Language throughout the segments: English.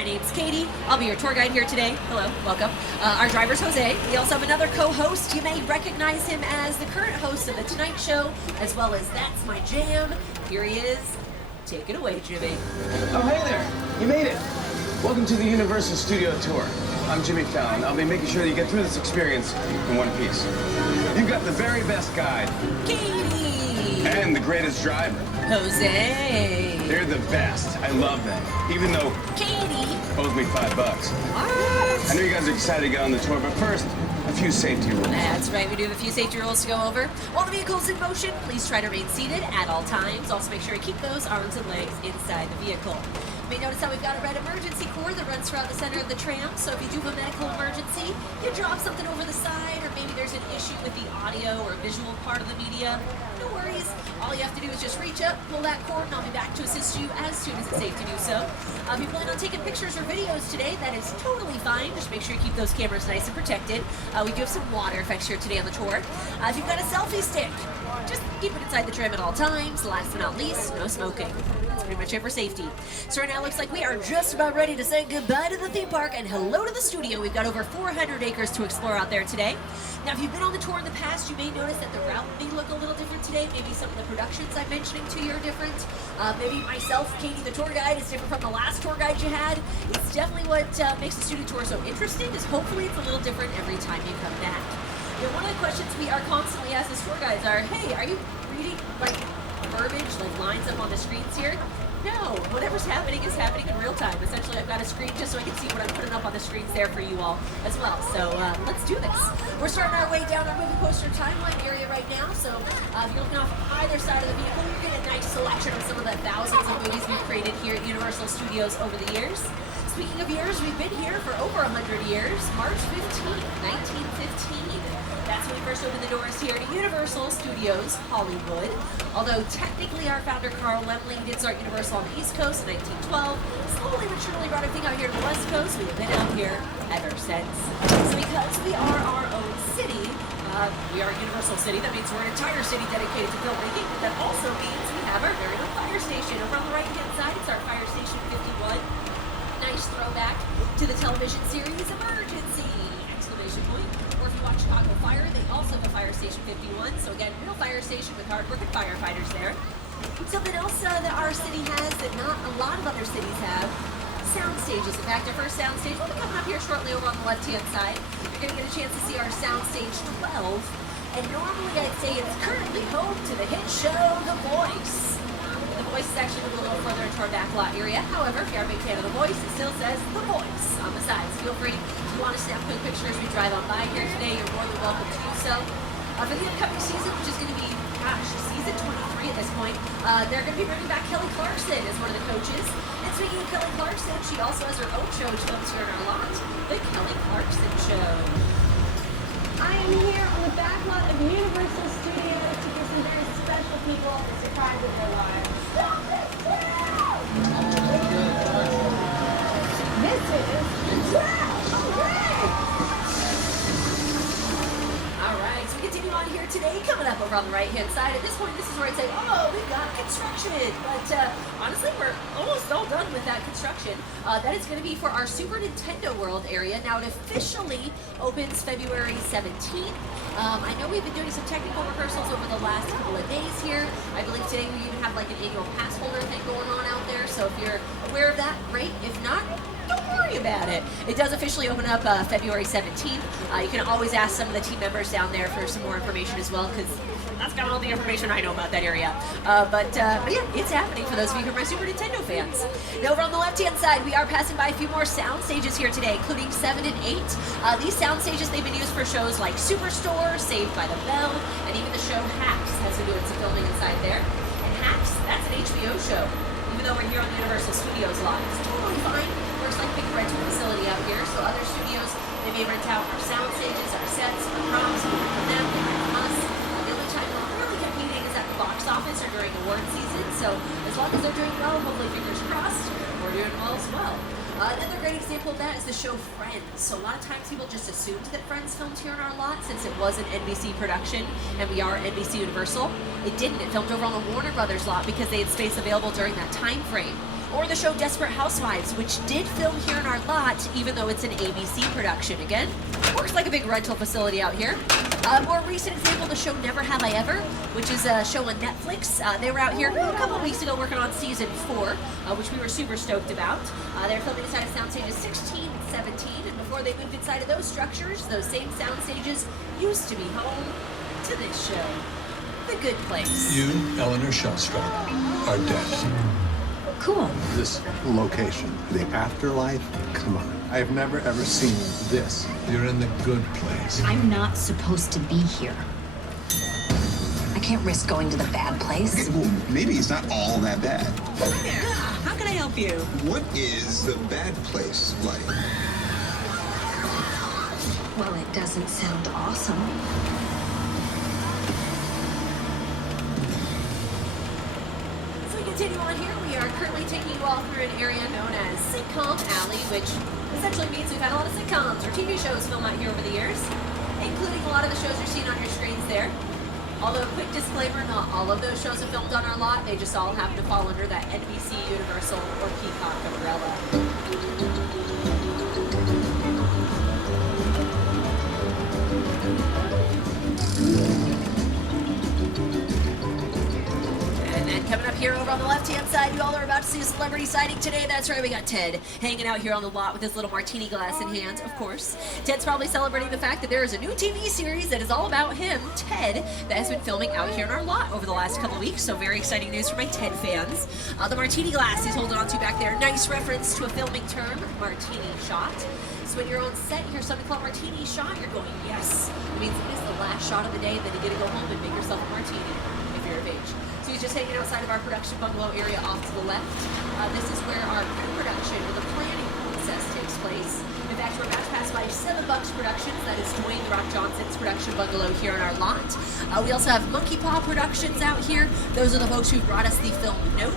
My name's Katie. I'll be your tour guide here today. Hello, welcome. Our driver's Jose. We also have another co-host. You may recognize him as the current host of The Tonight Show, as well as That's My Jam. Here he is. Take it away, Jimmy. Oh, hey there. You made it. Welcome to the Universal Studio Tour. I'm Jimmy Fallon. I'll be making sure that you get through this experience in one piece. You've got the very best guide. Katie! And the greatest driver. Jose! They're the best. I love them. Even though Katie! owes me $5. What? I know you guys are excited to get on the tour, but first, a few safety rules. That's right, we do have a few safety rules to go over. While the vehicle's in motion, please try to remain seated at all times. Also make sure you keep those arms and legs inside the vehicle. You may notice how we've got a red emergency cord that runs throughout the center of the tram, so if you do have a medical emergency, you drop something over the side, or maybe there's an issue with the audio or visual part of the media, no worries. All you have to do is just reach up, pull that cord, and I'll be back to assist you as soon as it's safe to do so. If you plan on taking pictures or videos today, that is totally fine. Just make sure you keep those cameras nice and protected. We do have some water effects here today on the tour. If you've got a selfie stick, just keep it inside the tram at all times. Last but not least, no smoking. That's pretty much it for safety. So right now it looks like we are just about ready to say goodbye to the theme park and hello to the studio. We've got over 400 acres to explore out there today. Now, if you've been on the tour in the past, you may notice that the route may look a little different today. Maybe some of the productions I'm mentioning to you are different. Maybe myself, Katie, the tour guide, is different from the last tour guide you had. It's definitely what makes the studio tour so interesting, is hopefully it's a little different every time you come back. You know, one of the questions we are constantly asked as tour guides are, hey, are you reading, like, verbiage, like lines up on the screens here? No, whatever's happening is happening in real time. Essentially, I've got a screen just so I can see what I'm putting up on the screens there for you all as well. So let's do this. We're starting our way down our movie poster timeline area right now. So if you're looking off either side of the vehicle, you're getting a nice selection of some of the thousands of movies we've created here at Universal Studios over the years. Speaking of years, we've been here for over 100 years. March 15th, 1915. That's when we first opened the doors here at Universal Studios Hollywood. Although technically our founder Carl Laemmle did start Universal on the East Coast in 1912, slowly but surely brought everything out here to the West Coast. We've been out here ever since. So because we are our own city, we are a Universal City. That means we're an entire city dedicated to filmmaking. But that also means we have our very own fire station. Over on the right-hand side, it's our Fire Station 51. Nice throwback to the television series Emergency! Exclamation point. Or if you watch Chicago Fire, they also have a Fire Station 51. So again, real fire station with hard-working firefighters there. Something else that our city has that not a lot of other cities have, sound stages. In fact, our first sound stage will be coming up here shortly over on the left-hand side. You're going to get a chance to see our sound stage 12. And normally I'd say it's currently home to the hit show The Voice. The Voice is actually a little further into our backlot area. However, if you're a big fan of The Voice, it still says The Voice on the sides. Feel free, if you want to snap quick pictures as we drive on by here today, you're more than welcome to do so. For the upcoming season, which is going to be, season 23 at this point, they're going to be bringing back Kelly Clarkson as one of the coaches. And speaking of Kelly Clarkson, she also has her own show which comes here in our lot, The Kelly Clarkson Show. I am here on the back lot of Universal Studios to give some very special people a surprise of their lives. This is Alright, so we continue on here today. Coming up over on the right-hand side. At this point, this is where I'd say, oh, we've got construction. But honestly, we're almost all done with that construction. That is going to be for our Super Nintendo World area. Now, it officially opens February 17th. I know we've been doing some technical rehearsals over the last couple of days here. I believe today we even have like an annual pass holder thing going on out there. So if you're aware of that, great. If not, don't worry about it. It does officially open up February 17th. You can always ask some of the team members down there for some more information as well, because that's got all the information I know about that area. But yeah, it's happening for those of you who are my Super Nintendo fans. Now over on the left-hand side, we are passing by a few more sound stages here today, including 7 and 8. These sound stages, they've been used for shows like Superstore, Saved by the Bell, and even the show Hacks has been doing some filming inside there. And Hacks, that's an HBO show. Even though we're here on the Universal Studios lot, it's totally fine. Works like a big rental facility out here, so other studios, they may rent out our sound stages, our sets, our props, we rent from them, they rent from us. The only time we're really competing is at the box office or during award season, so as long as they're doing well, hopefully fingers crossed, we're doing well as well. Another great example of that is the show Friends. So a lot of times people just assumed that Friends filmed here in our lot since it was an NBC production and we are NBC Universal. It didn't. It filmed over on the Warner Brothers lot because they had space available during that time frame. Or the show Desperate Housewives, which did film here in our lot, even though it's an ABC production. Again, works like a big rental facility out here. A more recent example, the show Never Have I Ever, which is a show on Netflix. They were out here a couple of weeks ago working on season 4, which we were super stoked about. They're filming inside of sound stages 16 and 17, and before they moved inside of those structures, those same sound stages used to be home to this show, The Good Place. You, Eleanor Shellstrop, are dead. Cool. This location, the afterlife, come on. I have never ever seen this. You're in the good place. I'm not supposed to be here. I can't risk going to the bad place. Okay, well, maybe it's not all that bad. How can I help you? What is the bad place like? Well, it doesn't sound awesome. As we continue on here, we are currently taking you all through an area known as Sitcom Alley, which essentially means we've had a lot of sitcoms or TV shows filmed out here over the years, including a lot of the shows you're seeing on your screens there. Although, quick disclaimer, not all of those shows are filmed on our lot. They just all happen to fall under that NBC, Universal, or Peacock umbrella. And then coming up here over on the left-hand side, you all are about to see a celebrity sighting today. That's right, we got Ted hanging out here on the lot with his little martini glass in hand, of course. Ted's probably celebrating the fact that there is a new TV series that is all about him, Ted, that has been filming out here in our lot over the last couple weeks, so very exciting news for my Ted fans. The martini glass he's holding on to back there, nice reference to a filming term, martini shot. So when you're on set, you hear something called martini shot, you're going, yes. It means it is the last shot of the day, then you get to go home and make yourself a martini if you're of age. So he's just hanging outside of our production bungalow area off to the left. This is where our pre-production or the planning process takes place. In fact, we're about to pass by 7 Bucks Productions. That is Dwayne "The Rock" Johnson's production bungalow here in our lot. We also have Monkey Paw Productions out here. Those are the folks who brought us the film Nope.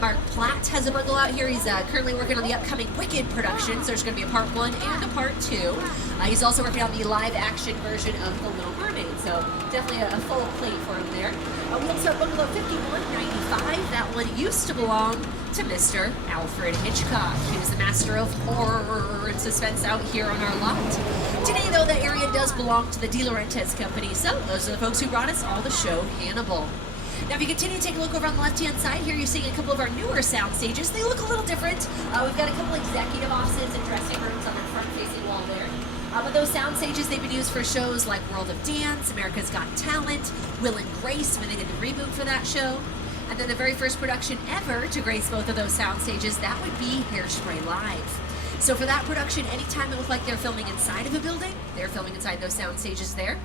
Mark Platt has a bungalow out here. He's currently working on the upcoming Wicked productions. There's going to be a part 1 and a part 2. He's also working on the live-action version of The Little Mermaid, so definitely a full plate for him there. We also have Bungalow 5195. That one used to belong to Mr. Alfred Hitchcock. He was the master of horror and suspense out here on our lot. Today, though, the area does belong to the De Laurentiis Company, so those are the folks who brought us all the show Hannibal. Now, if you continue to take a look over on the left-hand side here, you're seeing a couple of our newer sound stages. They look a little different. We've got a couple executive offices and dressing rooms on the front-facing wall there. But those sound stages, they've been used for shows like World of Dance, America's Got Talent, Will and Grace when they did the reboot for that show. And then the very first production ever to grace both of those sound stages, that would be Hairspray Live. So for that production, anytime it looked like they're filming inside of a building, they're filming inside those sound stages there.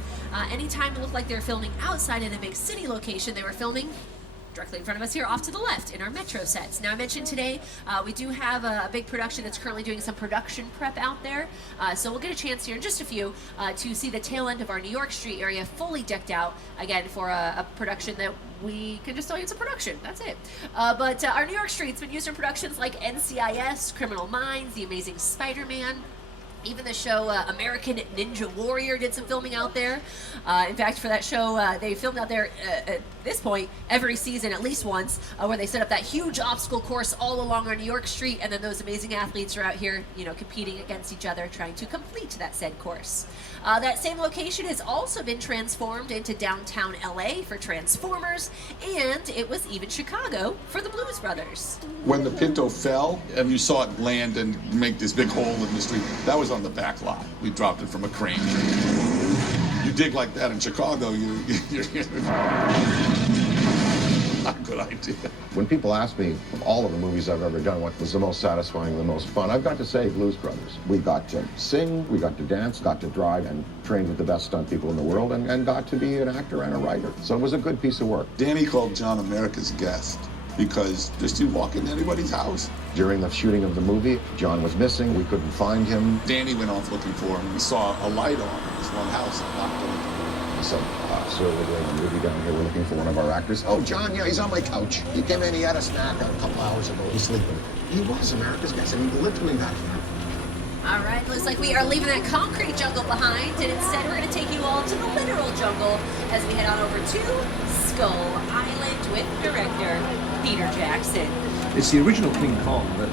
Anytime it looked like they're filming outside in a big city location, they were filming directly in front of us here off to the left in our metro sets. Now, I mentioned today we do have a big production that's currently doing some production prep out there. So we'll get a chance here in just a few to see the tail end of our New York Street area fully decked out, again, for a production that we can just tell you it's a production. That's it. But our New York Street's been used in productions like NCIS, Criminal Minds, The Amazing Spider-Man. Even the show American Ninja Warrior did some filming out there. In fact, for that show, they filmed out there at this point every season at least once, where they set up that huge obstacle course all along our New York Street, and then those amazing athletes are out here, you know, competing against each other, trying to complete that said course. That same location has also been transformed into downtown LA for Transformers, and it was even Chicago for the Blues Brothers. When the Pinto fell and you saw it land and make this big hole in the street, that was on the back lot. We dropped it from a crane. You dig like that in Chicago, you're not a good idea. When people ask me of all of the movies I've ever done, what was the most satisfying, the most fun, I've got to say Blues Brothers. We got to sing, we got to dance, got to drive, and trained with the best stunt people in the world, and got to be an actor and a writer. So it was a good piece of work. Danny called John America's Guest because just you walk into anybody's house. During the shooting of the movie, John was missing. We couldn't find him. Danny went off looking for him. We saw a light on in this one house and locked it. I said, sir, we're doing a movie down here. We're looking for one of our actors. Oh, John, yeah, he's on my couch. He came in, he had a snack a couple hours ago. He's sleeping. He was America's Guest, and he literally got here. All right, looks like we are leaving that concrete jungle behind, and instead we're going to take you all to the literal jungle as we head on over to Skull Island with director Peter Jackson. It's the original King Kong that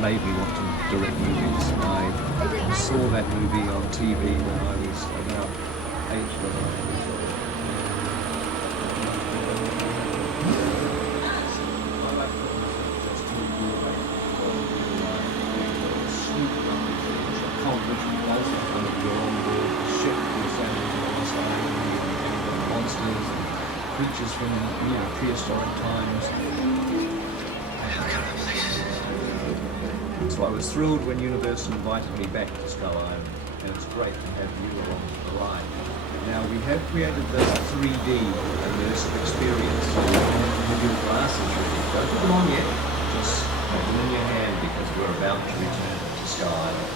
made me want to direct movies. I saw that movie on TV when I was about 8 or 9. Creatures from prehistoric times. So I was thrilled when Universal invited me back to Skull Island, and it's great to have you along for the ride. Now we have created the 3D immersive experience, so you don't have to have your glasses ready. Don't put them on yet, just have them in your hand because we're about to return to Skull Island.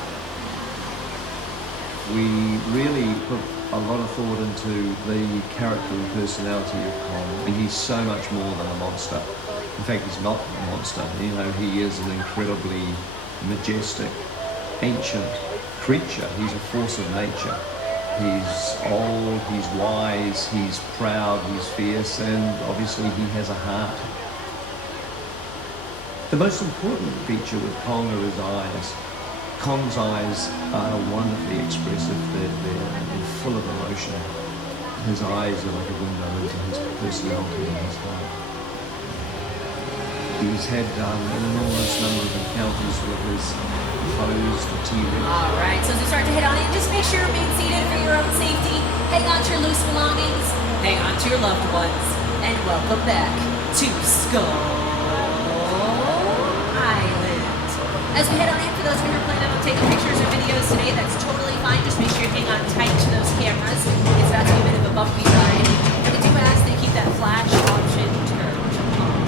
We really put a lot of thought into the character and personality of Kong. He's so much more than a monster. In fact, he's not a monster. He is an incredibly majestic, ancient creature. He's a force of nature. He's old, he's wise, he's proud, he's fierce, and obviously he has a heart. The most important feature with Kong are his eyes. Kong's eyes are wonderfully expressive. They're full of emotion. His eyes are like a window into his personality and his heart. He's had an enormous number of encounters with his foes, the T-Rex. All right, so as we start to head on in, just make sure you're being seated for your own safety. Hang on to your loose belongings. Hang on to your loved ones. And welcome back to Skull Island. As we head on in, for those of you who are planning on taking pictures or videos today, that's totally fine. Just make sure you hang on tight to those cameras. It's about to be a bit of a bumpy ride. And we do ask that you keep that flash option turned off.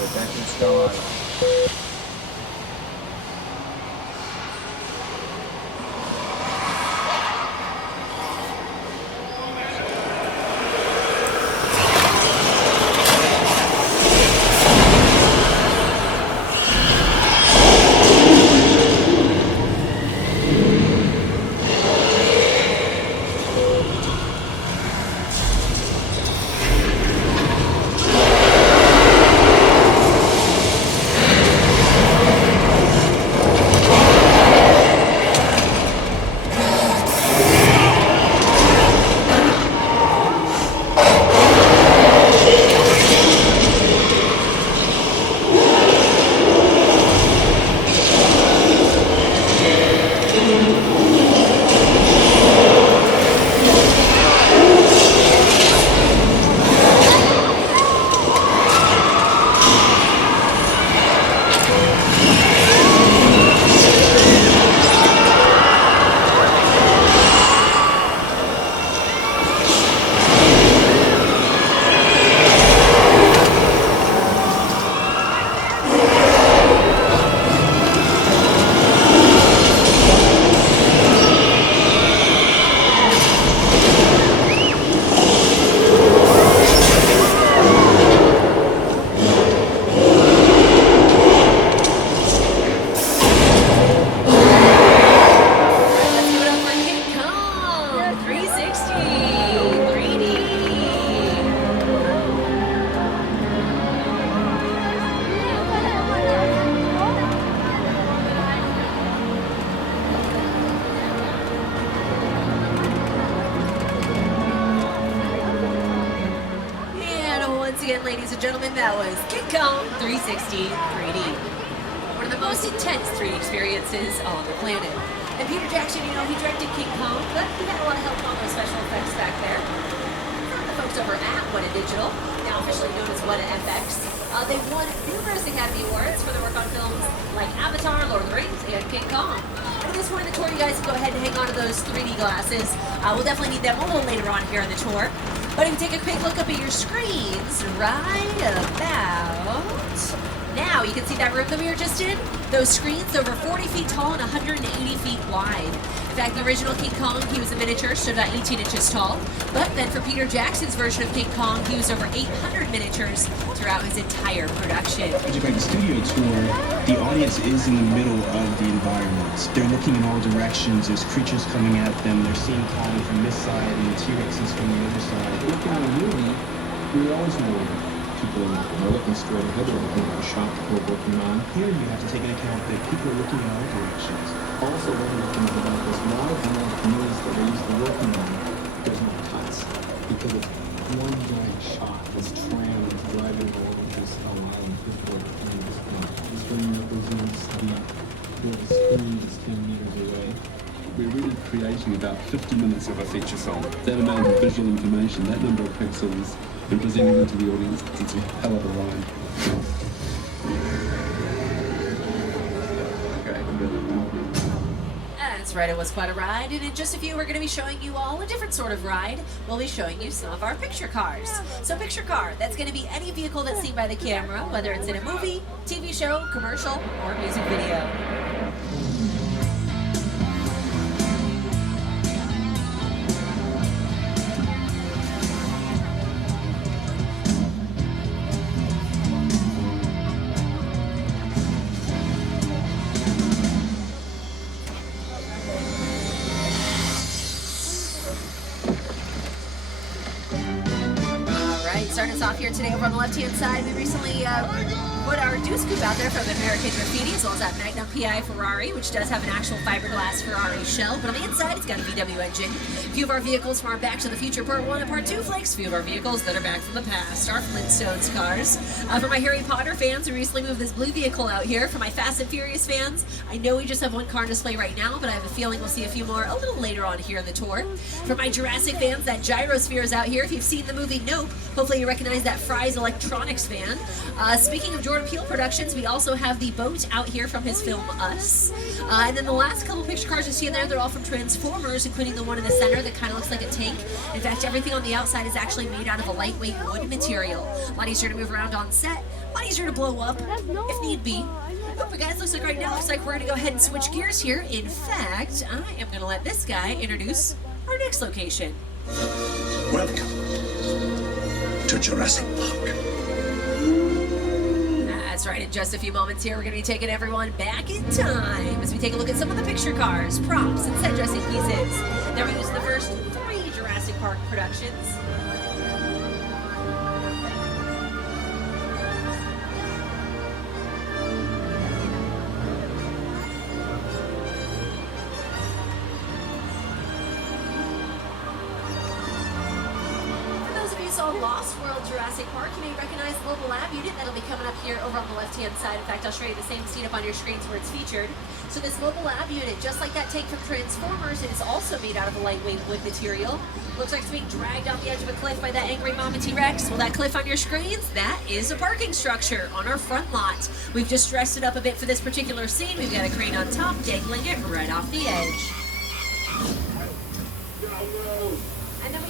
We're back in Skull Island. again, ladies and gentlemen, that was King Kong 360 3D. One of the most intense 3D experiences on the planet. And Peter Jackson, you know, he directed King Kong, but he had a lot of help on those special effects back there. The folks over at What a Digital, now officially known as What a FX, they've won numerous Academy Awards for their work on films like Avatar, Lord of the Rings, and King Kong. And at this point in the tour, you guys can go ahead and hang on to those 3D glasses. We'll definitely need them a little later on here in the tour. But if you take a quick look up at your screens right about now, you can see that room that we were just in. Those screens over 40 feet tall and 180 feet wide. In fact, the original King Kong, he was a miniature, stood about 18 inches tall. But then for Peter Jackson's version of King Kong, he used over 800 miniatures throughout his entire production. Just like the studio tour, the audience is in the middle of the environment. They're looking in all directions. There's creatures coming at them. They're seeing Kong from this side and the T-Rexes from the other side. Looking at a movie, we always know people are looking straight ahead or looking at a shot that we're working on. Here you have to take into account that people are looking in all directions. Also, what we're looking at about this, a lot of the movies that we're used to working on, there's no cuts. Because it's one giant shot, this tram is driving along this island. People are playing this thing. This thing represents where the screen is 10 meters away. We're really creating about 50 minutes of a feature film. That amount of visual information, that number of pixels, and presenting them to the audience, it's a hell of a ride. That's right, it was quite a ride, and in just a few we're going to be showing you all a different sort of ride. We'll be showing you some of our picture cars. So picture car, that's going to be any vehicle that's seen by the camera, whether it's in a movie, TV show, commercial, or music video. Starting us off here today over on the left-hand side, we recently put our Deuce Coupe out there from American Graffiti, as well as that Magnum PI Ferrari, which does have an actual fiberglass Ferrari shell, but on the inside it's got a VW engine. A few of our vehicles from our Back to the Future Part 1 and Part 2 flicks, a few of our vehicles that are back from the past, our Flintstones cars. For my Harry Potter fans, we recently moved this blue vehicle out here. For my Fast and Furious fans, I know we just have one car on display right now, but I have a feeling we'll see a few more a little later on here in the tour. For my Jurassic fans, that gyrosphere is out here. If you've seen the movie Nope, hopefully you recognize that Fry's Electronics van. Speaking of Jordan Peele Productions, we also have the boat out here from his film Us. And then the last couple picture cars you see in there, they're all from Transformers, including the one in the center that kind of looks like a tank. In fact, everything on the outside is actually made out of a lightweight wood material. A lot easier to move around on set, a lot easier to blow up, if need be. But guys, looks like right now, looks like we're going to go ahead and switch gears here. In fact, I am going to let this guy introduce our next location. Welcome to Jurassic Park. That's right, in just a few moments here, we're going to be taking everyone back in time as we take a look at some of the picture cars, props, and set dressing pieces that were used in the first 3 Jurassic Park productions. Lost World Jurassic Park, you may recognize the mobile lab unit that'll be coming up here over on the left-hand side. In fact, I'll show you the same scene up on your screens where it's featured. So this mobile lab unit, just like that tank from Transformers, it is also made out of a lightweight wood material. Looks like it's being dragged off the edge of a cliff by that angry Mama T-Rex. Well, that cliff on your screens, that is a parking structure on our front lot. We've just dressed it up a bit for this particular scene. We've got a crane on top, dangling it right off the edge. And then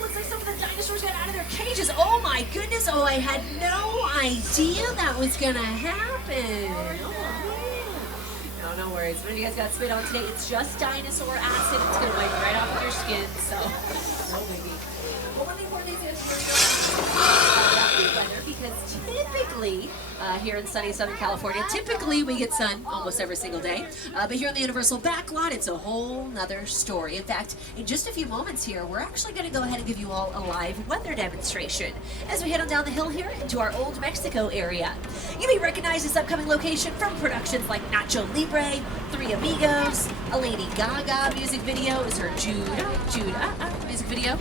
looks like some of the dinosaurs got out of their cages. Oh my goodness, oh, I had no idea that was gonna happen. Oh, no worries. What have you guys got spit on today? It's just dinosaur acid. It's gonna wipe right off of your skin, so no biggie. Well, one thing more these guys really don't about the weather, because typically here in sunny Southern California, typically we get sun almost every single day. But here in the Universal backlot, it's a whole nother story. In fact, in just a few moments here, we're actually going to go ahead and give you all a live weather demonstration as we head on down the hill here into our Old Mexico area. You may recognize this upcoming location from productions like Nacho Libre, Three Amigos, a Lady Gaga music video is her Judah music video.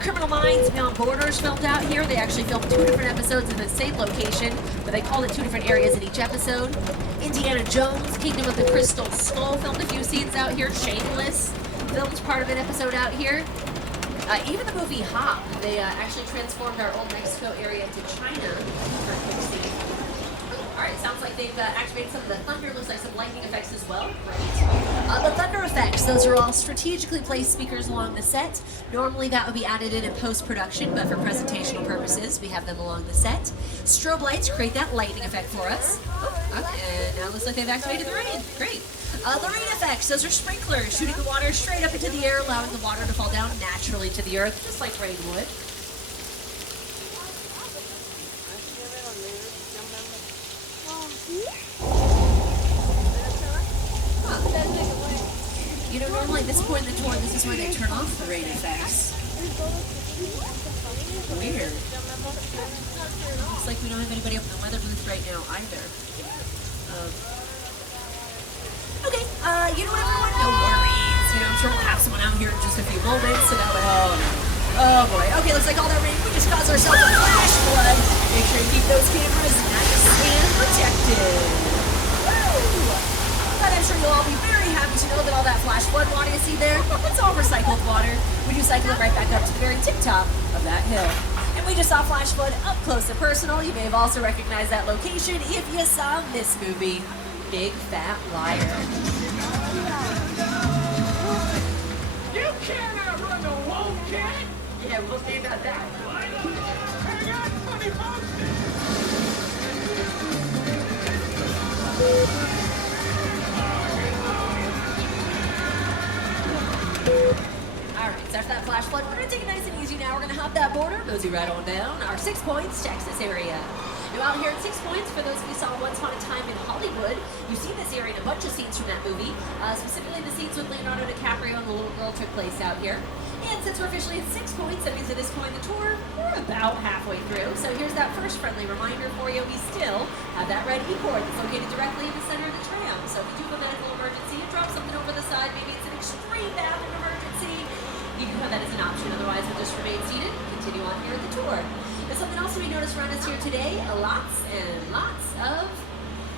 Criminal Minds Beyond Borders filmed out here. They actually filmed 2 different episodes in the same location, but they called it 2 different areas in each episode. Indiana Jones, Kingdom of the Crystal Skull filmed a few scenes out here. Shameless filmed part of an episode out here. Even the movie Hop, they actually transformed our Old Mexico area to China for a quick scene. Alright, sounds like they've activated some of the thunder. Looks like some lightning effects as well. Great. The thunder effects, those are all strategically placed speakers along the set. Normally that would be added in post-production, but for presentational purposes, we have them along the set. Strobe lights create that lightning effect for us. Oh, okay, and now it looks like they've activated the rain. Great. The rain effects, those are sprinklers shooting the water straight up into the air, allowing the water to fall down naturally to the earth, just like rain would. You know, normally at this point in the tour, this is where they turn off the rain effects. Weird. Looks like we don't have anybody up in the weather booth right now either. Okay, you know what, everyone? No worries. You know, I'm sure we'll have someone out here in just a few moments. So that way, oh no. Oh boy. Okay, looks like all that rain, we just caused ourselves a flash flood. Make sure you keep those cameras nice and protected. Woo! But I'm sure you'll all be very happy to know that all that flash flood water you see there, it's all recycled water. We do cycle it right back up to the very tip top of that hill. And we just saw flash flood up close and personal. You may have also recognized that location if you saw this movie, Big Fat Liar. You cannot run the whole cat! Yeah, we'll see about that. Hang on, funny folks! Alright, so after that flash flood, we're going to take it nice and easy now. We're going to hop that border, mosey right on down our 6 Points, Texas area. Now out here at 6 Points, for those of you who saw Once Upon a Time in Hollywood, you've seen this area in a bunch of scenes from that movie, specifically the scenes with Leonardo DiCaprio and the little girl took place out here. And since we're officially at 6 Points, that means at this point in the tour, we're about halfway through. So here's that first friendly reminder for you. We still have that red E-cord that's located directly in the center of the tram. So if you do have a medical emergency and drop something over the side, maybe it's an extreme bathroom emergency, you do have that as an option. Otherwise, we'll just remain seated, continue on here at the tour. There's something else we noticed around us here today, lots and lots of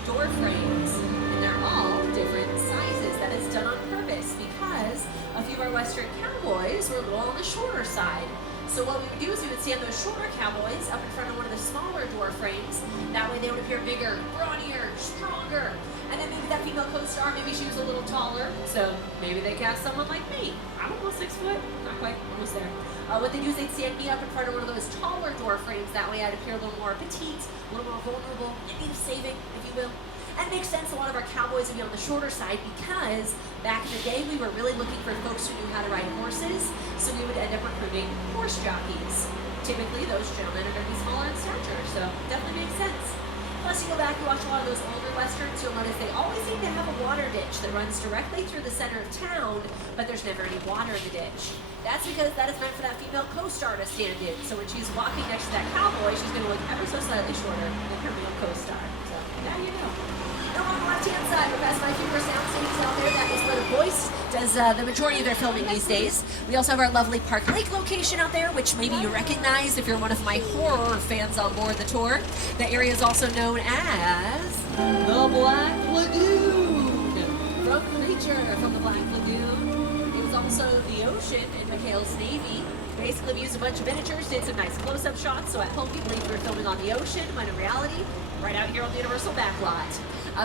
door frames. And they're all different sizes. That is done on purpose because a few of our Western cowboys were a little on the shorter side. So what we would do is we would stand those shorter cowboys up in front of one of the smaller door frames. That way they would appear bigger, brawnier, stronger. And then maybe that female co-star, maybe she was a little taller, so maybe they cast someone like me. I'm almost 6 foot, not quite, almost there. What they do is they'd stand me up in front of one of those taller door frames. That way I'd appear a little more petite, a little more vulnerable, in need of saving, if you will. And it makes sense a lot of our cowboys would be on the shorter side because back in the day we were really looking for folks who knew how to ride horses, so we would end up recruiting horse jockeys. Typically those gentlemen are going to be smaller in stature, so definitely makes sense. Plus, you go back and watch a lot of those older westerns, you'll notice they always seem to have a water ditch that runs directly through the center of town, but there's never any water in the ditch. That's because that is meant for that female co-star to stand in. So when she's walking next to that cowboy, she's going to look ever so slightly shorter than her male co-star. So there you go. Now on the left-hand side, we're past my favorite sound stages out there. That is where The Voice does the majority of their filming these days. We also have our lovely Park Lake location out there, which maybe you recognize if you're one of my horror fans on board the tour. The area is also known as the Black Lagoon. From Creature from the Black Lagoon. It was also the ocean in McHale's Navy. Basically, we used a bunch of miniatures, did some nice close-up shots, so at home you believe we were filming on the ocean, when in reality, right out here on the Universal backlot.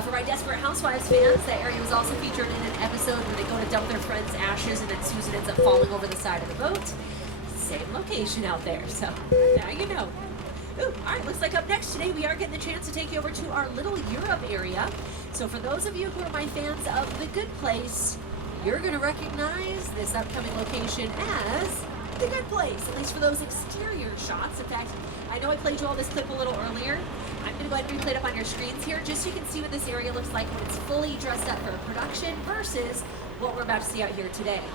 For my Desperate Housewives fans, that area was also featured in an episode where they go to dump their friend's ashes and then Susan ends up falling over the side of the boat. Same location out there, so now you know. Ooh, alright, looks like up next today we are getting the chance to take you over to our Little Europe area. So for those of you who are my fans of The Good Place, you're going to recognize this upcoming location as The Good Place, at least for those exterior shots. In fact, I know I played you all this clip a little earlier. I'm going to go ahead and replay it up on your screens here just so you can see what this area looks like when it's fully dressed up for production versus what we're about to see out here today.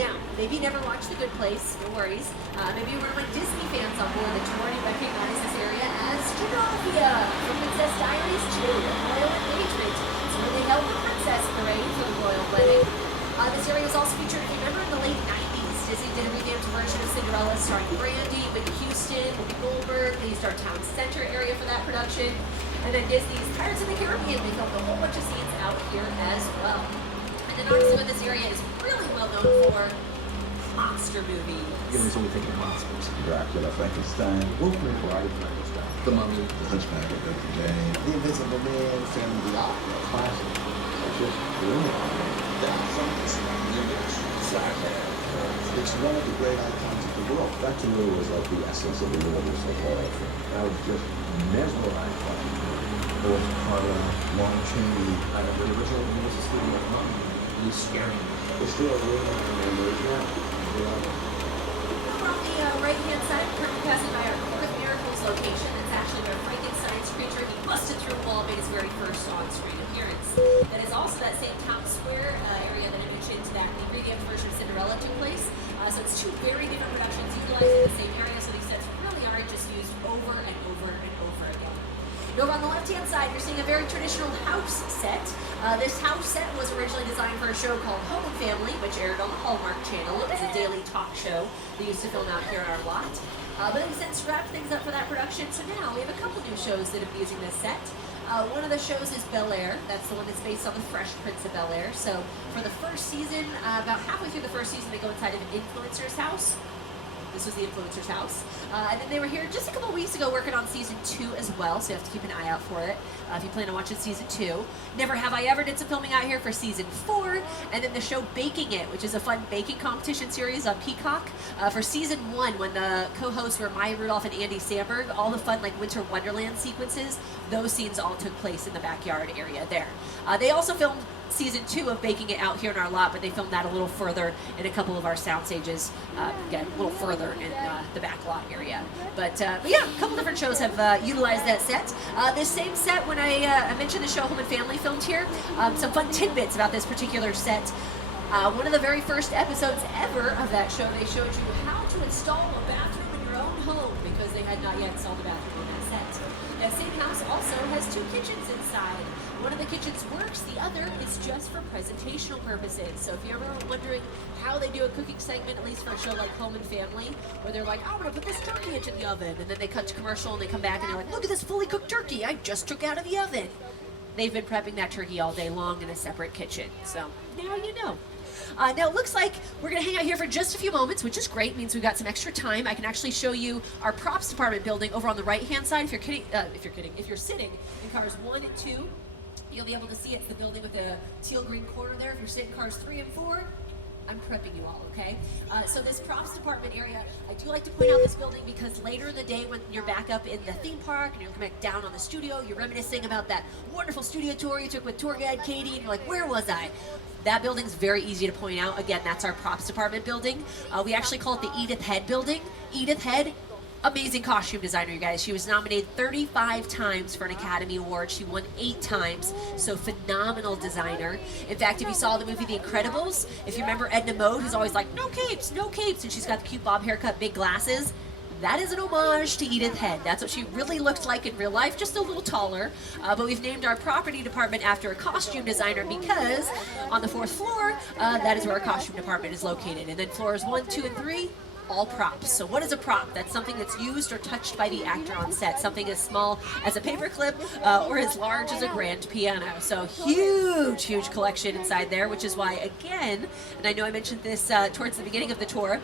Now, maybe you never watched The Good Place, no worries. Maybe you're one of my Disney fans on board the tour and you recognize this area as Genovia from Princess Diaries 2, Royal Engagement. It's where they held the Princess Parade for the royal wedding. This area was also featured, if you remember, in the late 90s. Disney did a revamped version of Cinderella starring Brandy, Whitney Houston, Whoopi Goldberg. They used our town center area for that production. And then Disney's Pirates of the Caribbean, they filmed a whole bunch of scenes out here as well. And then obviously what this area is really well known for, monster movies. You always only think of monsters. Dracula, Frankenstein, Wolfman, Frankenstein, The Mummy, The Hunchback of Notre Dame, The Invisible Man, Phantom of the Opera, classic. It's just brilliant. That's something. It's one of the great icons of That to me was like the essence of the Universal horror film. I was just mesmerized by it. It was part of a long chain out of the original Universal Studio Park. It was scary. It's still a room and there's now. Over on the right-hand side, currently passing by our Court of Miracles location. It's actually where Frankenstein's creature, he busted through a wall, made his very first on-screen appearance. That is also that same town square area that I mentioned that the ingredient version of Cinderella took place. So it's two very different productions utilized in the same area, so these sets really aren't just used over and over and over again. And over on the left-hand side, you're seeing a very traditional house set. This house set was originally designed for a show called Home and Family, which aired on the Hallmark Channel. It was a daily talk show they used to film out here on our lot. But they've since wrapped things up for that production, so now we have a couple new shows that have been using this set. One of the shows is Bel Air. That's the one that's based on the Fresh Prince of Bel Air. So for the first season, about halfway through the first season, they go inside of an influencer's house. This was the influencer's house. And then they were here just a couple weeks ago working on season 2 as well, so you have to keep an eye out for it if you plan on watching season 2. Never Have I Ever did some filming out here for season 4, and then the show Baking It, which is a fun baking competition series on Peacock. For season 1, when the co-hosts were Maya Rudolph and Andy Samberg, all the fun like Winter Wonderland sequences, those scenes all took place in the backyard area there. They also filmed season 2 of Baking It out here in our lot, but they filmed that a little further in a couple of our sound stages, again, a little further in the back lot area. But yeah, a couple different shows have utilized that set. This same set, when I mentioned the show Home and Family filmed here, some fun tidbits about this particular set. One of the very first episodes ever of that show, they showed you how to install a bathroom in your own home because they had not yet installed a bathroom on that set. That same house also has 2 kitchens inside. One of the kitchens works, the other is just for presentational purposes. So if you're ever wondering how they do a cooking segment, at least for a show like Home and Family, where they're like, oh, I'm gonna put this turkey into the oven, and then they cut to commercial and they come back and they're like, look at this fully cooked turkey I just took out of the oven. They've been prepping that turkey all day long in a separate kitchen. So now you know. Now it looks like we're going to hang out here for just a few moments, which is great. Means we've got some extra time. I can actually show you our props department building over on the right-hand side. If you're sitting in cars 1 and 2, you'll be able to see it's the building with the teal green corner there. If you're sitting in cars 3 and 4, I'm prepping you all, okay? So this props department area, I do like to point out this building because later in the day when you're back up in the theme park and you're coming back down on the studio, you're reminiscing about that wonderful studio tour you took with tour guide Katie, and you're like, where was I? That building's very easy to point out. Again, that's our props department building. We actually call it the Edith Head building. Edith Head, amazing costume designer, you guys. She was nominated 35 times for an Academy Award. She won 8 times, so phenomenal designer. In fact, if you saw the movie The Incredibles, if you remember Edna Mode, who's always like, no capes, and she's got the cute bob haircut, big glasses, that is an homage to Edith Head. That's what she really looked like in real life, just a little taller. But we've named our property department after a costume designer because on the 4th floor, that is where our costume department is located. And then floors 1, 2, and 3, all props. So what is a prop? That's something that's used or touched by the actor on set. Something as small as a paperclip or as large as a grand piano. So huge collection inside there, which is why, again, and I know I mentioned this towards the beginning of the tour,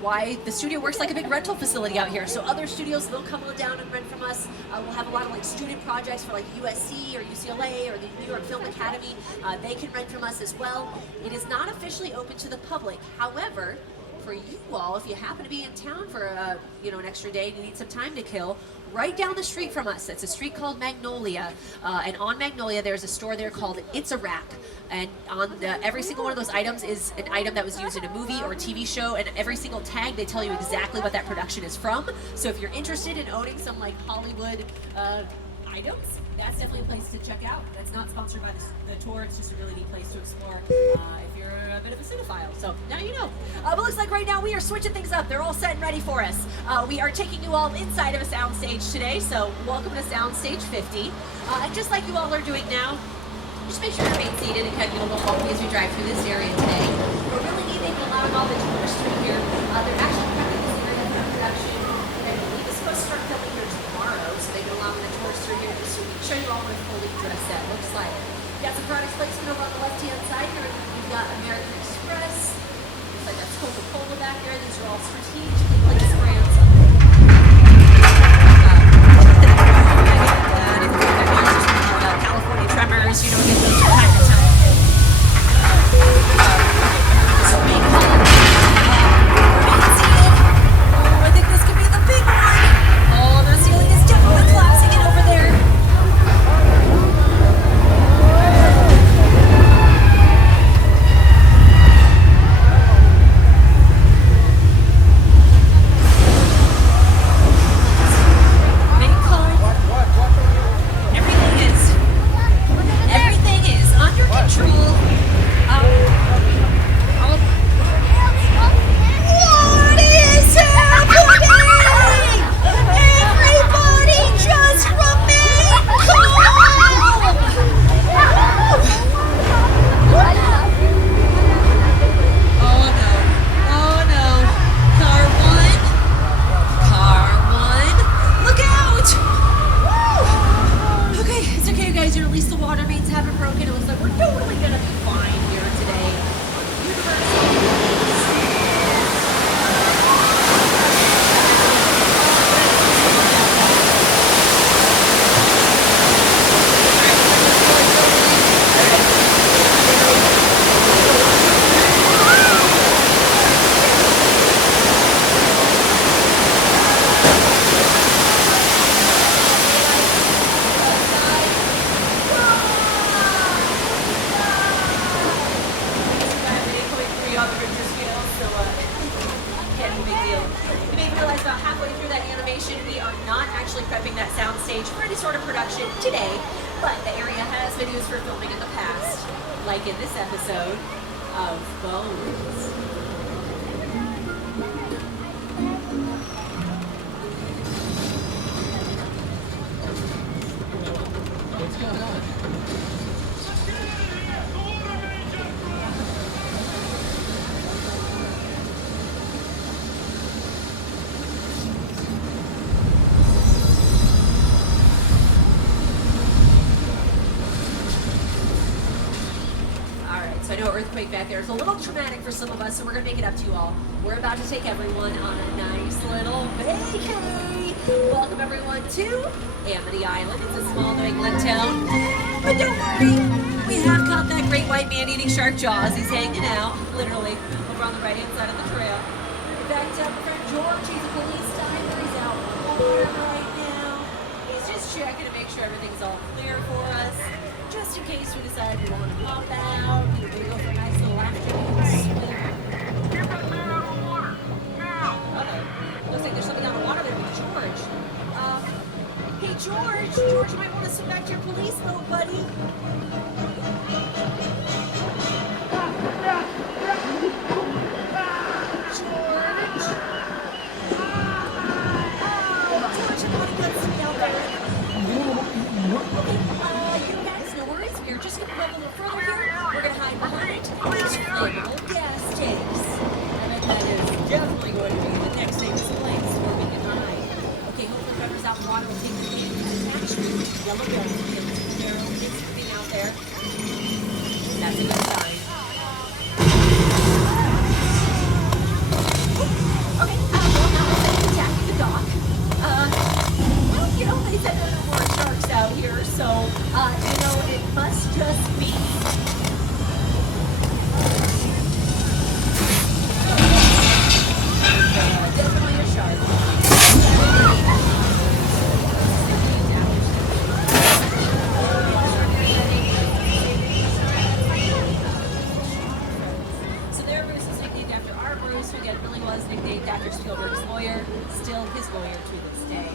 why the studio works like a big rental facility out here. So other studios, they'll come down and rent from us. We'll have a lot of like student projects for like USC or UCLA or the New York Film Academy. They can rent from us as well. It is not officially open to the public. However, for you all, if you happen to be in town for an extra day and you need some time to kill, right down the street from us, it's a street called Magnolia, and on Magnolia there's a store there called It's a Wrap, and on every single one of those items is an item that was used in a movie or a TV show, and every single tag they tell you exactly what that production is from. So if you're interested in owning some like Hollywood items, that's definitely a place to check out. That's not sponsored by the tour. It's just a really neat place to explore if you're a bit of a cinephile. So now you know. But looks like right now we are switching things up. They're all set and ready for us. We are taking you all inside of a soundstage today. So welcome to Soundstage 50. And just like you all are doing now, just make sure you remain seated and kind of get a little bumpy as we drive through this area today. We're really needing to allow all the tourists through here. They're actually prepping this area for production. And I believe it's supposed to start filming here tomorrow, so they can allow the tourists through here just so we can show you all what a fully dressed set looks like. We've got some product placement over on the left-hand side here. We've got American Express. Looks like that's Coca-Cola back there. These are all strategically placed brands. California Tremors, you don't get those from time to time. This will be called Remain Seated. officially prepping that soundstage for any sort of production today, but the area has been used for filming in the past, like in this episode of Bones. What's going on? So I know earthquake back there is a little traumatic for some of us, so we're going to make it up to you all. We're about to take everyone on a nice little vacay. Welcome everyone to Amity Island. It's a small New England town. But don't worry, we have caught that great white man eating shark jaws. He's hanging out, literally, over on the right-hand side of the trail. In fact, my friend George, he's a police diver. He's out in the water right now. He's just checking to make sure everything's all clear for us. Just in case we decide we want to pop out, we go for a nice little afternoon swim. Get that man out of the water! Now! Uh-oh. Looks like there's something out of water there with George. Hey George! George, you might want to swim back to your police boat, buddy. We're just going to go a little further here. We're going to hide behind these flammable gas tanks. I bet that is definitely going to be the next safest place where we can hide. Okay, hopefully whoever's out in the water will take the lead. Attachment, yellow gun. There's an arrow is sitting out there. That's a good sign. Okay, well now it's attacking the dock. Well, you know, they said there were more sharks out here, so, you know, it must just be. Definitely a shark. So there, Bruce is nicknamed after our Bruce, who again really was nicknamed after Spielberg's lawyer, still his lawyer to this day.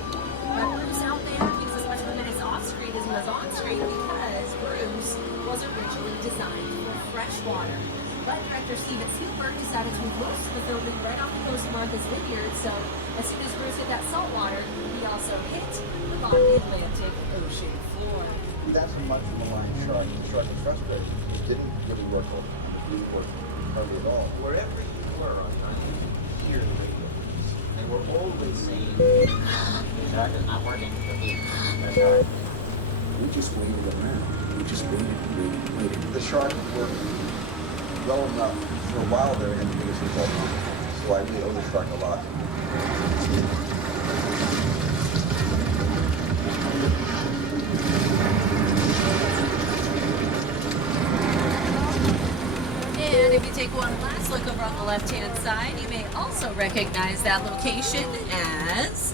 But Bruce out there, he's as much of a menace off screen as he was on screen because Bruce was originally designed for fresh water. But director Steven Spielberg decided to move most of the filming right off the coast of Martha's Vineyard, so as soon as Bruce hit that salt water, he also hit the bottom of the Atlantic Ocean floor. That's a much maligned shark. The shark is frustrated. It didn't really work on the blue work hardly at all. Wherever you were on time, you hear the radio. And we're always saying, the shark is not working for me. That's right. We just waited around. We just waited. The shark worked well enough for a while there and give us results. So I really owe the shark a lot. And if you take one last look over on the left-hand side, you may also recognize that location as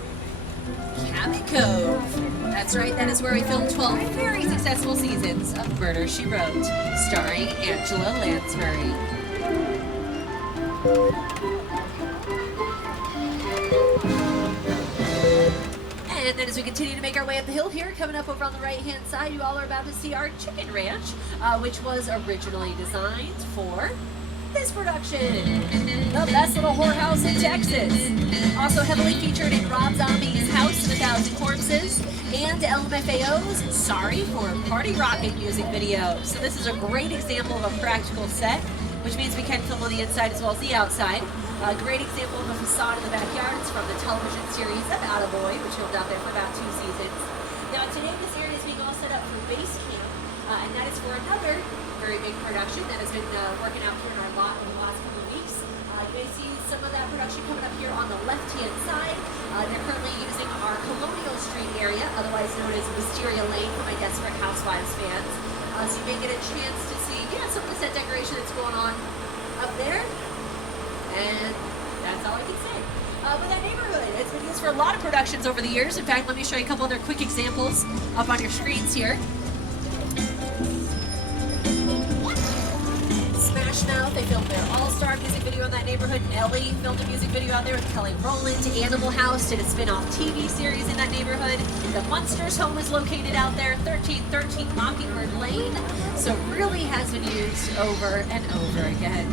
Cabin Cove. That's right, that is where we filmed 12 very successful seasons of Murder, She Wrote, starring Angela Lansbury. And then as we continue to make our way up the hill here, coming up over on the right-hand side, you all are about to see our chicken ranch, which was originally designed for this production. The best little whorehouse in Texas. Also heavily featured in Rob Zombie's House of a Thousand Corpses and LMFAO's Sorry for Party Rocket music video. So this is a great example of a practical set, which means we can film on the inside as well as the outside. A great example of a facade in the backyard is from the television series About a Boy, which filmed out there for about 2 seasons. Now today this area is being all set up for base camp, and that is for another very big production that has been working out here in our lot over the last couple of weeks. You may see some of that production coming up here on the left-hand side. They're currently using our Colonial Street area, otherwise known as Wisteria Lane for my Desperate Housewives fans. So you may get a chance to see, some of the set decoration that's going on up there. And that's all I can say. But that neighborhood, it's been used for a lot of productions over the years. In fact, let me show you a couple other quick examples up on your screens here. Smash Mouth, they filmed their all-star music video in that neighborhood. Ellie filmed a music video out there with Kelly Rowland. Animal House did a spin-off TV series in that neighborhood. The Munsters home is located out there, 1313 Mockingbird Lane. So really has been used over and over again.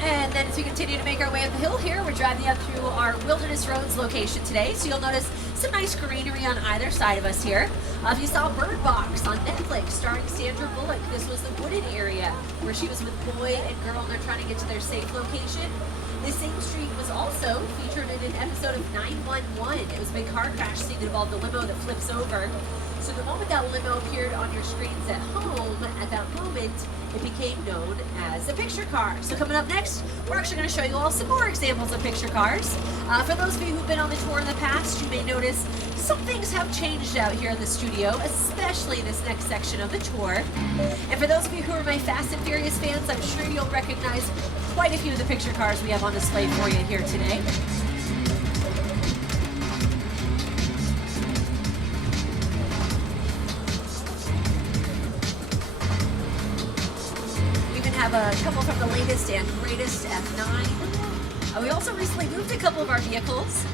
And then as we continue to make our way up the hill here, we're driving up through our Wilderness Roads location today. So you'll notice some nice greenery on either side of us here. If you saw Bird Box on Netflix starring Sandra Bullock, this was the wooded area where she was with boy and girl and they're trying to get to their safe location. This same street was also featured in an episode of 911. It was a big car crash scene that involved a limo that flips over. So the moment that limo appeared on your screens at home, at that moment, it became known as a picture car. So coming up next, we're actually going to show you all some more examples of picture cars. For those of you who've been on the tour in the past, you may notice some things have changed out here in the studio, especially this next section of the tour. And for those of you who are my Fast and Furious fans, I'm sure you'll recognize quite a few of the picture cars we have on display for you here today. Have a couple from the latest and greatest F9. We also recently moved a couple of our vehicles,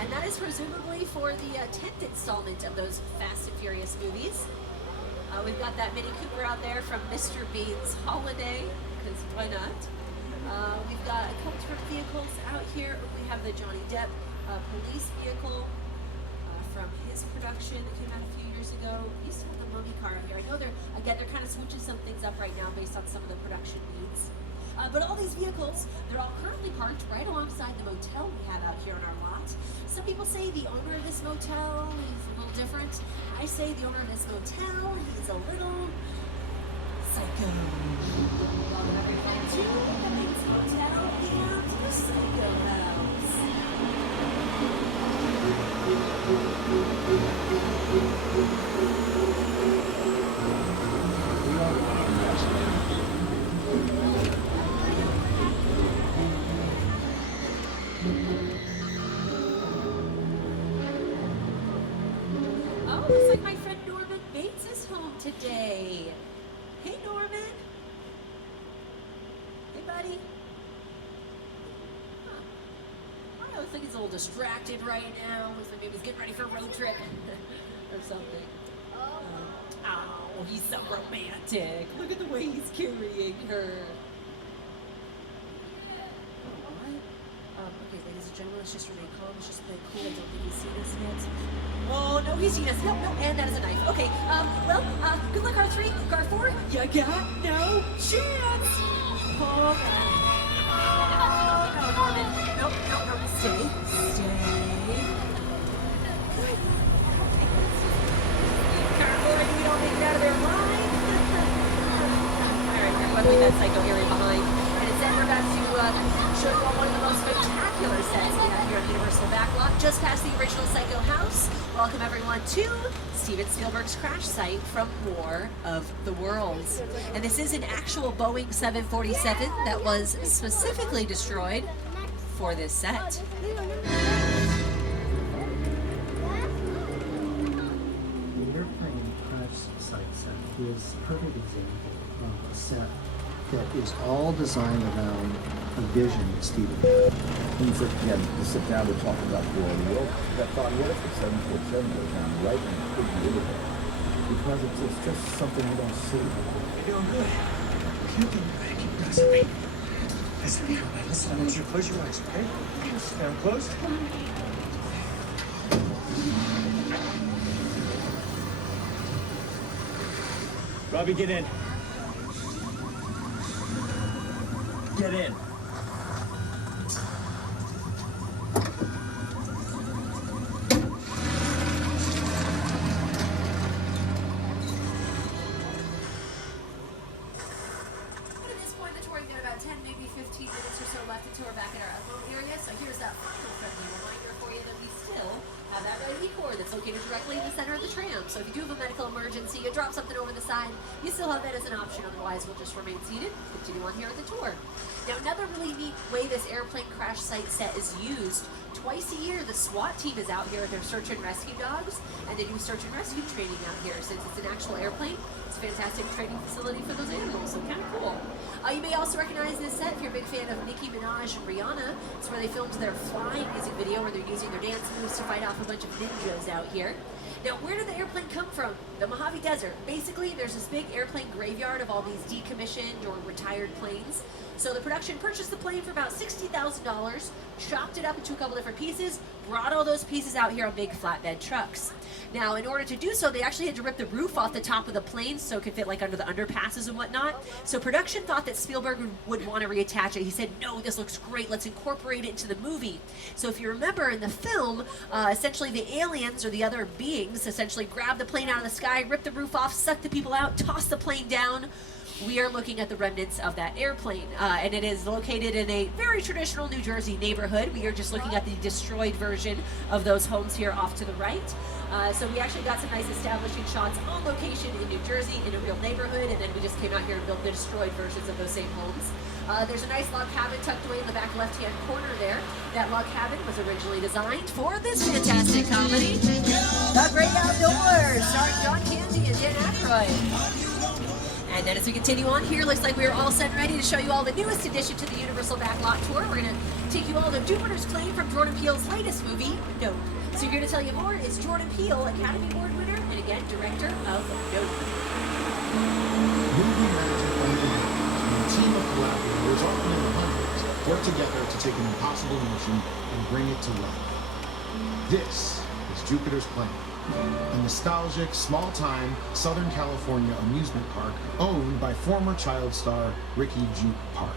and that is presumably for the 10th installment of those Fast and Furious movies. We've got that Mini Cooper out there from Mr. Bean's Holiday, because why not? We've got a couple different vehicles out here. We have the Johnny Depp police vehicle from his production that came out a few years ago. We used to have the Mummy car out here. I know they're kind of switching some things up right now based on some of the production needs. But all these vehicles, they're all currently parked right alongside the motel we have out here on our lot. Some people say the owner of this motel is a little different. I say the owner of this motel, he's a little psycho. Welcome everyone to the Bates Motel and the Psycho House. Oh, looks like my friend Norman Bates is home today. Hey, Norman. Hey, buddy. I looks like he's a little distracted right now. Looks like maybe he's getting ready for a road trip or something. Oh, he's so romantic. Look at the way he's carrying her. Okay, ladies and gentlemen, let's just remain calm. Let's just play cool. I don't think he's seen us yet. Oh, no, he's seen us. No, and that is a knife. Okay, good luck, R3. R4, you got no chance. Oh, no, Norman. Nope. Stay. Careful, we don't make it out of their line. All right, everyone, leave that psycho area behind. And instead, we're about to show you all one of the most spectacular sets we have here at the Universal Backlot, just past the original Psycho House. Welcome everyone to Steven Spielberg's crash site from War of the Worlds. And this is an actual Boeing 747 that was specifically destroyed for this set. The airplane crash site set is a perfect example of a set that is all designed around a vision that Steven had. When you first began to sit down to talk about War of the World, that thought, what if the 747 goes down right in the big universe? Because it's just something you don't see. You're doing good. You're doing good. Keep concentrating. Listen, I want you to close your eyes, okay? Now close. Robbie, get in. Get in. So if you do have a medical emergency, you drop something over the side, you still have that as an option. Otherwise, we'll just remain seated, continue on here at the tour. Now, another really neat way this airplane crash site set is used, twice a year, the SWAT team is out here with their search and rescue dogs, and they do search and rescue training out here. Since it's an actual airplane, it's a fantastic training facility for those animals, so kind of cool. You may also recognize this set if you're a big fan of Nicki Minaj and Rihanna. It's where they filmed their flying music video where they're using their dance moves to fight off a bunch of ninjas out here. Now, where did the airplane come from? The Mojave Desert. Basically, there's this big airplane graveyard of all these decommissioned or retired planes. So the production purchased the plane for about $60,000, chopped it up into a couple different pieces, brought all those pieces out here on big flatbed trucks. Now, in order to do so, they actually had to rip the roof off the top of the plane so it could fit like under the underpasses and whatnot. So production thought that Spielberg would want to reattach it. He said, no, this looks great. Let's incorporate it into the movie. So if you remember in the film, essentially the aliens or the other beings essentially grabbed the plane out of the sky, ripped the roof off, sucked the people out, tossed the plane down. We are looking at the remnants of that airplane, and it is located in a very traditional New Jersey neighborhood. We are just looking at the destroyed version of those homes here off to the right. So we actually got some nice establishing shots on location in New Jersey in a real neighborhood, and then we just came out here and built the destroyed versions of those same homes. There's a nice log cabin tucked away in the back left-hand corner there. That log cabin was originally designed for this fantastic comedy, The Great Outdoors, starring John Candy and Dan Aykroyd. And then as we continue on here, looks like we are all set and ready to show you all the newest addition to the Universal Backlot Tour. We're going to take you all to Jupiter's Claim from Jordan Peele's latest movie, Nope. So here to tell you more is Jordan Peele, Academy Award winner, and again, director of Nope. Movie magic unbelievable. When a team of collaborators, often in the hundreds, work together to take an impossible notion and bring it to life. This is Jupiter's Claim, a nostalgic, small-time Southern California amusement park owned by former child star Ricky Juke Park.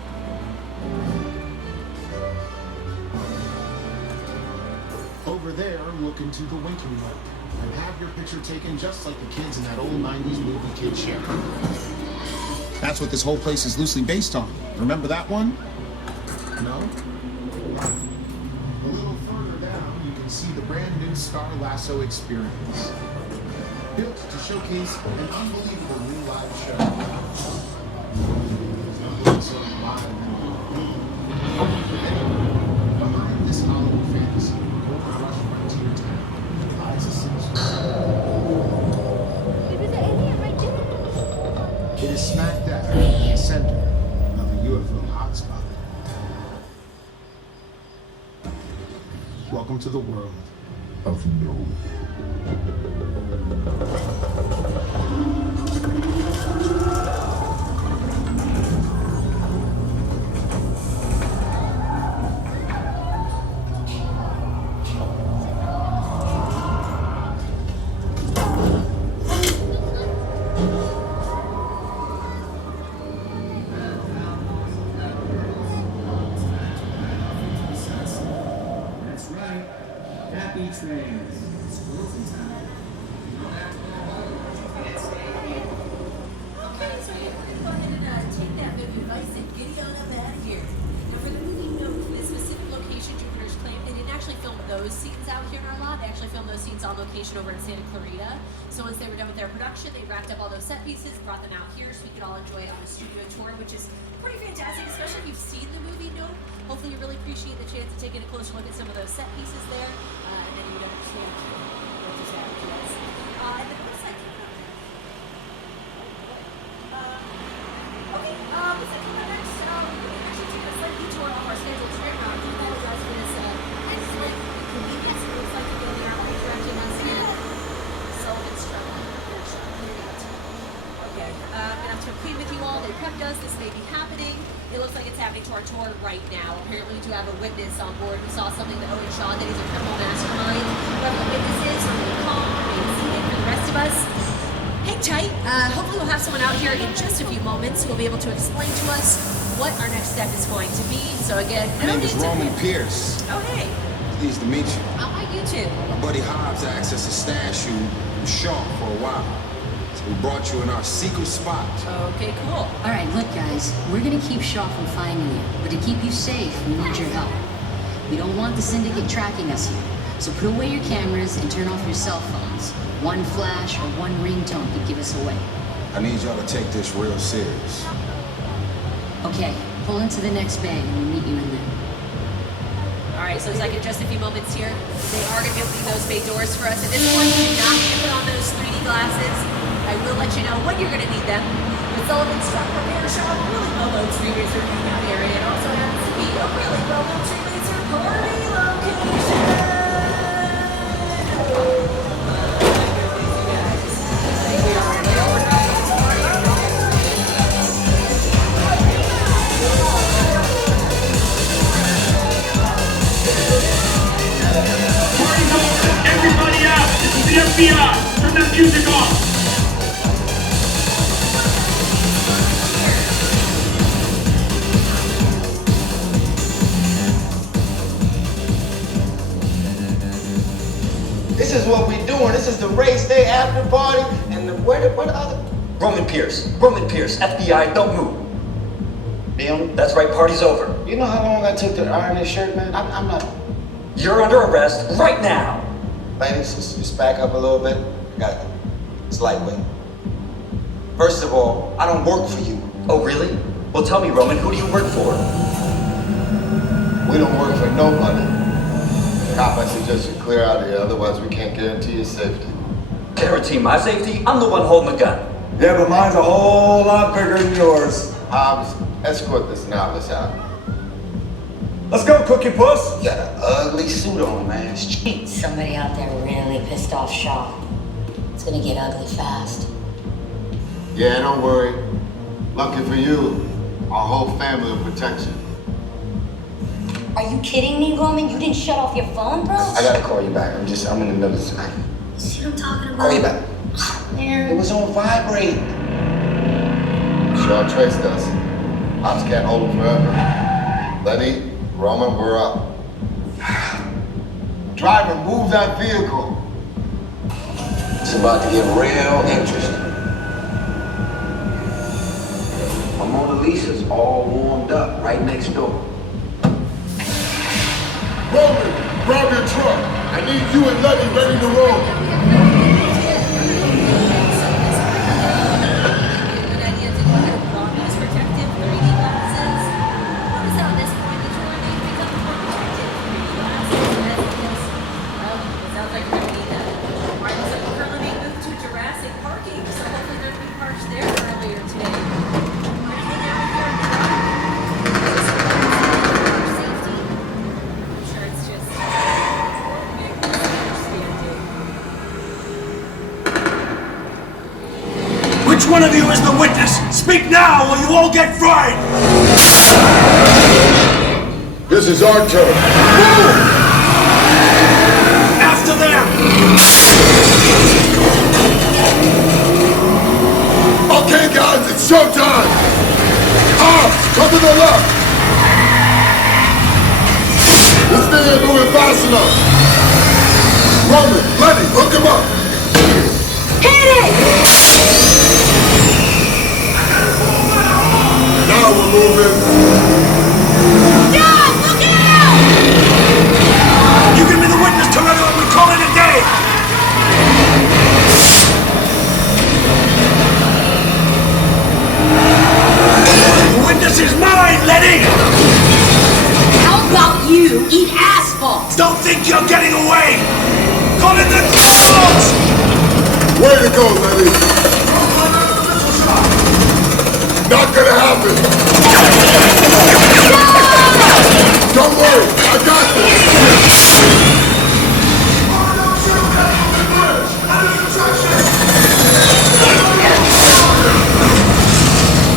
Over there, look into the winking mode and have your picture taken just like the kids in that old 90s movie Kid Share. That's what this whole place is loosely based on. Remember that one? No? A little further down, you can see the brand new Star Lasso experience. Built to showcase an unbelievable new live show. Behind this Hollywood fantasy, Gold Rush Frontier Town lies a sinister. It is smack dab in the center of a UFO hotspot. Welcome to the world of no. Over in Santa Clarita. So once they were done with their production, they wrapped up all those set pieces, brought them out here so we could all enjoy it on a studio tour, which is pretty fantastic, especially if you've seen the movie Nope. Hopefully you really appreciate the chance of taking a closer look at some of those set pieces there, and then you would understand what this happened to us. And then what's that coming up? Okay, what's that coming up next? We're actually taking a slight detour off our schedule today. I do apologize for this slight inconvenience. It looks like we're going our way direction once again. Sullivan's struggling. Okay, I'm going to have to plead with you all. They prepped us. This may be happening. It looks like it's happening to our tour right now. Apparently, we do have a witness on board who saw something that Owen Shaw that he's a criminal mastermind. Whoever the witness is, remain calm, remain seated. For the rest of us, hang tight. Hopefully, we'll have someone out here in just a few moments who will be able to explain to us what our next step is going to be. So again, my name is Roman Pierce. Oh, hey. Pleased to meet you. Oh, hi, you too. My buddy Hobbs asked us to stash you from Shaw for a while. So we brought you in our secret spot. Okay, cool. All right, look, guys, we're gonna keep Shaw from finding you, but to keep you safe, we need your help. We don't want the syndicate tracking us here, so put away your cameras and turn off your cell phones. One flash or one ringtone could give us away. I need y'all to take this real serious. Okay, pull into the next bay and we'll meet you in there. All Alright, so it's like in just a few moments here, they are going to be opening those bay doors for us. At this point, you do not need to put on those 3D glasses. I will let you know when you're going to need them. The Sullivan's Truck Repair Shop, really well-known tree racer hangout area, and also happens to be a really well-known tree racer party location. Everybody out! This is the FBI! Turn that music off! This is what we're doing. This is the race day after party, and where the other? Roman Pierce, FBI, don't move. Damn. That's right, party's over. You know how long I took to iron this shirt, man? I'm not. You're under arrest right now. Ladies, just back up a little bit. Got it. It's lightweight. First of all, I don't work for you. Oh, really? Well, tell me, Roman, who do you work for? We don't work for nobody. Cop, I suggest you clear out of here, otherwise we can't guarantee your safety. Guarantee my safety? I'm the one holding the gun. Yeah, but mine's a whole lot bigger than yours. Hobbs, escort this novice out. Let's go, Cookie Puss. You got an ugly suit on, man. It's cheap. Somebody out there really pissed off Shaw. It's gonna get ugly fast. Yeah, don't worry. Lucky for you, our whole family will protect you. Are you kidding me, Roman? You didn't shut off your phone, bro? I gotta call you back. I'm in the middle of something. You see what I'm talking about? Call you back. Man. It was on vibrate. Shaw traced us. Hobbs can't hold him forever. Lenny, Roman, we're up. Driver, move that vehicle. It's about to get real interesting. My Mona Lisa's all warmed up right next door. Roman, grab your truck. I need you and Lenny ready to roll. Jurassic parking, so hopefully there's been parks there earlier today. Safety. I'm sure it's just misunderstanding. Which one of you is the witness? Speak now or you all get fried! This is our turn. Move! After them! Okay, guys, it's showtime! Come to the left! This thing ain't moving fast enough! Roman, Lenny, hook him up! Hit it! Now we're moving! Dad, look out! You give me the witness, Toretto, and we call it a day! The witness is mine, Lenny! How about you eat asphalt? Don't think you're getting away! Call it the cops! Way to go, Lenny! Not gonna happen! Don't worry, I got this!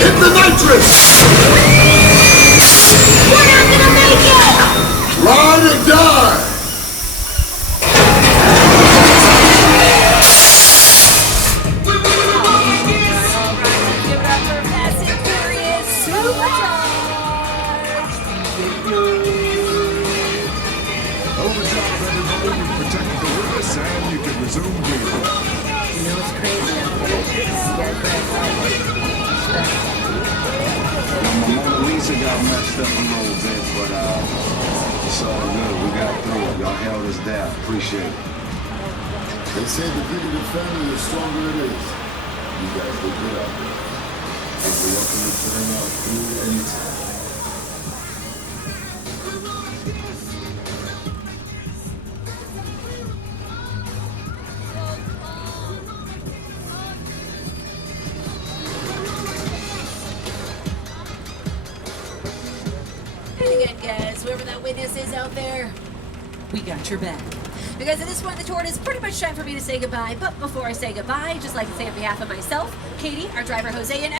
Hit the nitrous! We're not gonna make it! Ride or die! Give it up for Fast and Furious Supercharged! Overdrive, everybody. We've protected the witness, and you can resume breathing. You know what's crazy? My Mona Lisa got messed up a little bit, but it's all good. We got through it. Y'all held us down. Appreciate it. They say the bigger the family, the stronger it is. You guys did good out there. And we're welcome to turn out through anytime. And again, guys, whoever that witness is out there, we got your back. Because at this point in the tour, it is pretty much time for me to say goodbye. But before I say goodbye, I'd just like to say on behalf of myself, Katie, our driver Jose, and